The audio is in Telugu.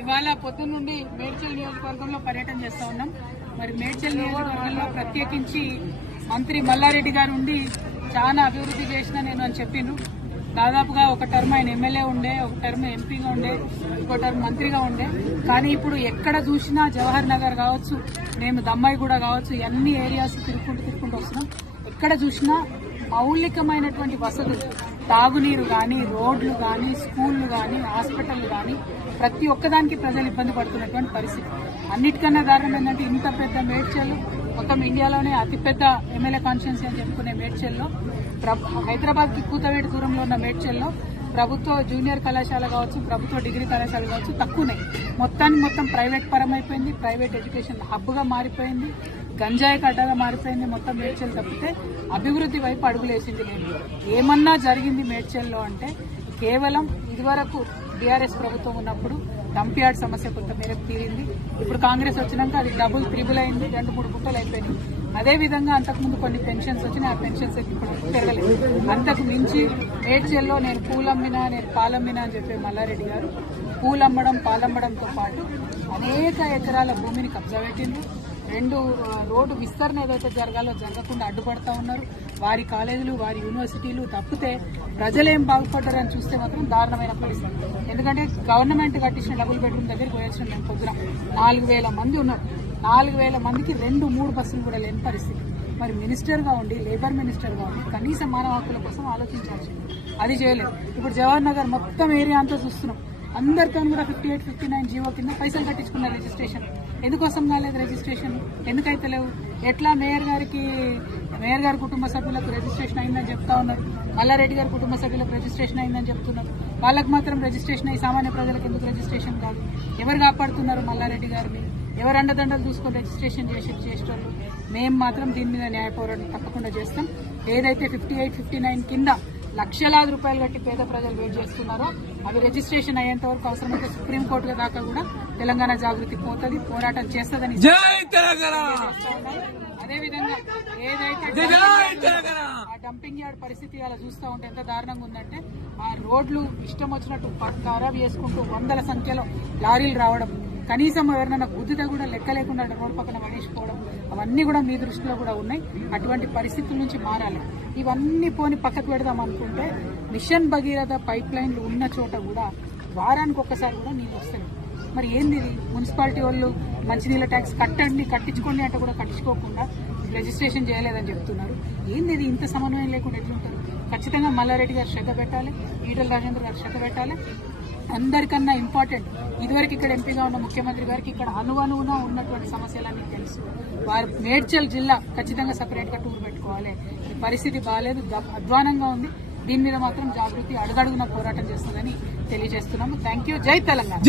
ఇవాళ పొద్దున్న నుండి మేడ్చల్ నియోజకవర్గంలో పర్యటన చేస్తా ఉన్నాం. మరి మేడ్చల్ నియోజకవర్గంలో ప్రత్యేకించి మంత్రి మల్లారెడ్డి గారు ఉండి చాలా అభివృద్ధి చేసిన నేను అని చెప్పిండ్రు. దాదాపుగా ఒక టర్మ్ ఆయన ఎమ్మెల్యే ఉండే, ఒక టర్మ్ ఎంపీగా ఉండే, ఇంకో టర్మ్ మంత్రిగా ఉండే. కానీ ఇప్పుడు ఎక్కడ చూసినా జవహర్ నగర్ కావచ్చు, మేము దమ్మాయి కూడా కావచ్చు, అన్ని ఏరియాస్ తిరుక్కుంటూ వస్తున్నాం. ఎక్కడ చూసినా మౌలికమైనటువంటి వసతులు, తాగునీరు కానీ, రోడ్లు కానీ, స్కూళ్లు కానీ, హాస్పిటల్ కానీ ప్రతి ఒక్కదానికి ప్రజలు ఇబ్బంది పడుతున్నటువంటి పరిస్థితి. అన్నిటికన్నా దారుణం ఏంటంటే ఇంత పెద్ద మేడ్చల్, మొత్తం ఇండియాలోనే అతిపెద్ద ఎమ్మెల్యే కాన్స్టిట్యున్సీ అని చెప్పుకునే మేడ్చల్లో, హైదరాబాద్ కి కూతవేటి దూరంలో ఉన్న మేడ్చల్లో ప్రభుత్వ జూనియర్ కళాశాల కావచ్చు, ప్రభుత్వ డిగ్రీ కళాశాల కావచ్చు తక్కువనే. మొత్తం ప్రైవేట్ పరం అయిపోయింది. ప్రైవేట్ ఎడ్యుకేషన్ హబ్ గా మారిపోయింది. గంజాయి కడ్డగా మారిపోయింది. మొత్తం మేడ్చల్ తప్పితే అభివృద్ధి వైపు అడుగులేసింది లేదు. ఏమన్నా జరిగింది మేడ్చల్లో అంటే కేవలం ఇదివరకు బీఆర్ఎస్ ప్రభుత్వం ఉన్నప్పుడు డంప్యార్డ్ సమస్య కొంత మేరకు తీరింది. ఇప్పుడు కాంగ్రెస్ వచ్చినాక అది డబుల్ త్రిబుల్ అయింది, 2-3 గుంటలు అయిపోయింది. అదేవిధంగా అంతకుముందు కొన్ని పెన్షన్స్ వచ్చినాయి, ఆ పెన్షన్స్ ఇప్పుడు పెరగలేదు. అంతకు మించి మేడ్చల్లో నేను పూలమ్మినా, నేను పాలమ్మినా అని చెప్పే మల్లారెడ్డి గారు పూలమ్మడం, పాలమ్మడంతో పాటు అనేక ఎకరాల భూమిని కబ్జా పెట్టింది. 2 రోడ్డు విస్తరణ ఏదైతే జరగాలో జరగకుండా అడ్డుపడతా ఉన్నారు. వారి కాలేజీలు, వారి యూనివర్సిటీలు తప్పితే ప్రజలేం బాగుపడ్డారని చూస్తే మాత్రం దారుణమైన పరిస్థితి. ఎందుకంటే గవర్నమెంట్ కట్టించిన డబుల్ బెడ్రూమ్ దగ్గరికి పోయాల్సిన మేము పొద్దున 4,000 మంది ఉన్నారు. 4,000 మందికి 2-3 బస్సులు కూడా లేని పరిస్థితి. మరి మినిస్టర్గా ఉండి, లేబర్ మినిస్టర్గా ఉండి కనీస మానవ హక్కుల కోసం ఆలోచించాల్సింది, అది చేయలేదు. ఇప్పుడు జవహర్ నగర్ మొత్తం ఏరియా అంతా చూస్తున్నాం. అందరితో కూడా 58, 59 జీవో కింద పైసలు కట్టించుకున్నారు రిజిస్ట్రేషన్. ఎందుకోసం కాలేదు రిజిస్ట్రేషన్? ఎందుకైతే లేవు? ఎట్లా మేయర్ గారి కుటుంబ సభ్యులకు రిజిస్ట్రేషన్ అయిందని చెప్తా ఉన్నారు, మల్లారెడ్డి గారి కుటుంబ సభ్యులకు రిజిస్ట్రేషన్ అయిందని చెప్తున్నారు. వాళ్ళకి మాత్రం రిజిస్ట్రేషన్ అయ్యి సామాన్య ప్రజలకు ఎందుకు రిజిస్ట్రేషన్ కాదు? ఎవరు కాపాడుతున్నారు మల్లారెడ్డి గారిని? ఎవరు అండదండలు చూసుకొని రిజిస్ట్రేషన్ చేసేటోళ్ళు? మేము మాత్రం దీని మీద న్యాయ పోరాటం తప్పకుండా చేస్తాం. ఏదైతే 58, 59 కింద లక్షలాది రూపాయలు కట్టి పేద ప్రజలు వెయిట్ చేస్తున్నారో అవి రిజిస్ట్రేషన్ అయ్యేంత వరకు అవసరమైతే సుప్రీంకోర్టు దాకా కూడా తెలంగాణ జాగృతి పోతుంది, పోరాటం చేస్తుందని. అదేవిధంగా ఏదైతే ఆ డంపింగ్ యార్డ్ పరిస్థితి అలా చూస్తూ ఉంటే ఎంత దారుణంగా ఉందంటే, ఆ రోడ్లు ఇష్టం వచ్చినట్టు ఖరాబ్ చేసుకుంటూ 100ల సంఖ్యలో లారీలు రావడం, కనీసం ఎవరినైనా గుద్దితే కూడా లెక్క లేకుండా రోడ్డు పక్కన పడేసుకోవడం, అవన్నీ కూడా మీ దృష్టిలో కూడా ఉన్నాయి. అటువంటి పరిస్థితుల నుంచి మారాలి. ఇవన్నీ పోని పక్కకు పెడదాం అనుకుంటే మిషన్ భగీరథ పైప్ లైన్లు ఉన్న చోట కూడా వారానికి ఒక్కసారి కూడా నీళ్ళు వస్తాయి. మరి ఏంది ఇది? మున్సిపాలిటీ వాళ్ళు మంచినీళ్ళ ట్యాక్స్ కట్టించుకోండి అంటే కూడా కట్టించుకోకుండా రిజిస్ట్రేషన్ చేయలేదని చెప్తున్నారు. ఏంది ఇది? ఇంత సమన్వయం లేకుండా ఎట్లుంటారు? ఖచ్చితంగా మల్లారెడ్డి గారు శ్రద్ధ పెట్టాలి, ఈటల రాజేంద్ర గారు శ్రద్ధ పెట్టాలి. అందరికన్నా ఇంపార్టెంట్, ఇదివరకు ఇక్కడ ఎంపీగా ఉన్న ముఖ్యమంత్రి గారికి ఇక్కడ అణువణువున ఉన్నటువంటి సమస్యలన్నీ తెలుసు. వారు మేడ్చల్ జిల్లా ఖచ్చితంగా సపరేట్ గా టూర్ పెట్టుకోవాలి. ఈ పరిస్థితి బాగాలేదు, అధ్వానంగా ఉంది. దీని మీద మాత్రం జాగృతి అడుగడుగున పోరాటం చేస్తుందని తెలియజేస్తున్నాము. Thank you. జై తెలంగాణ.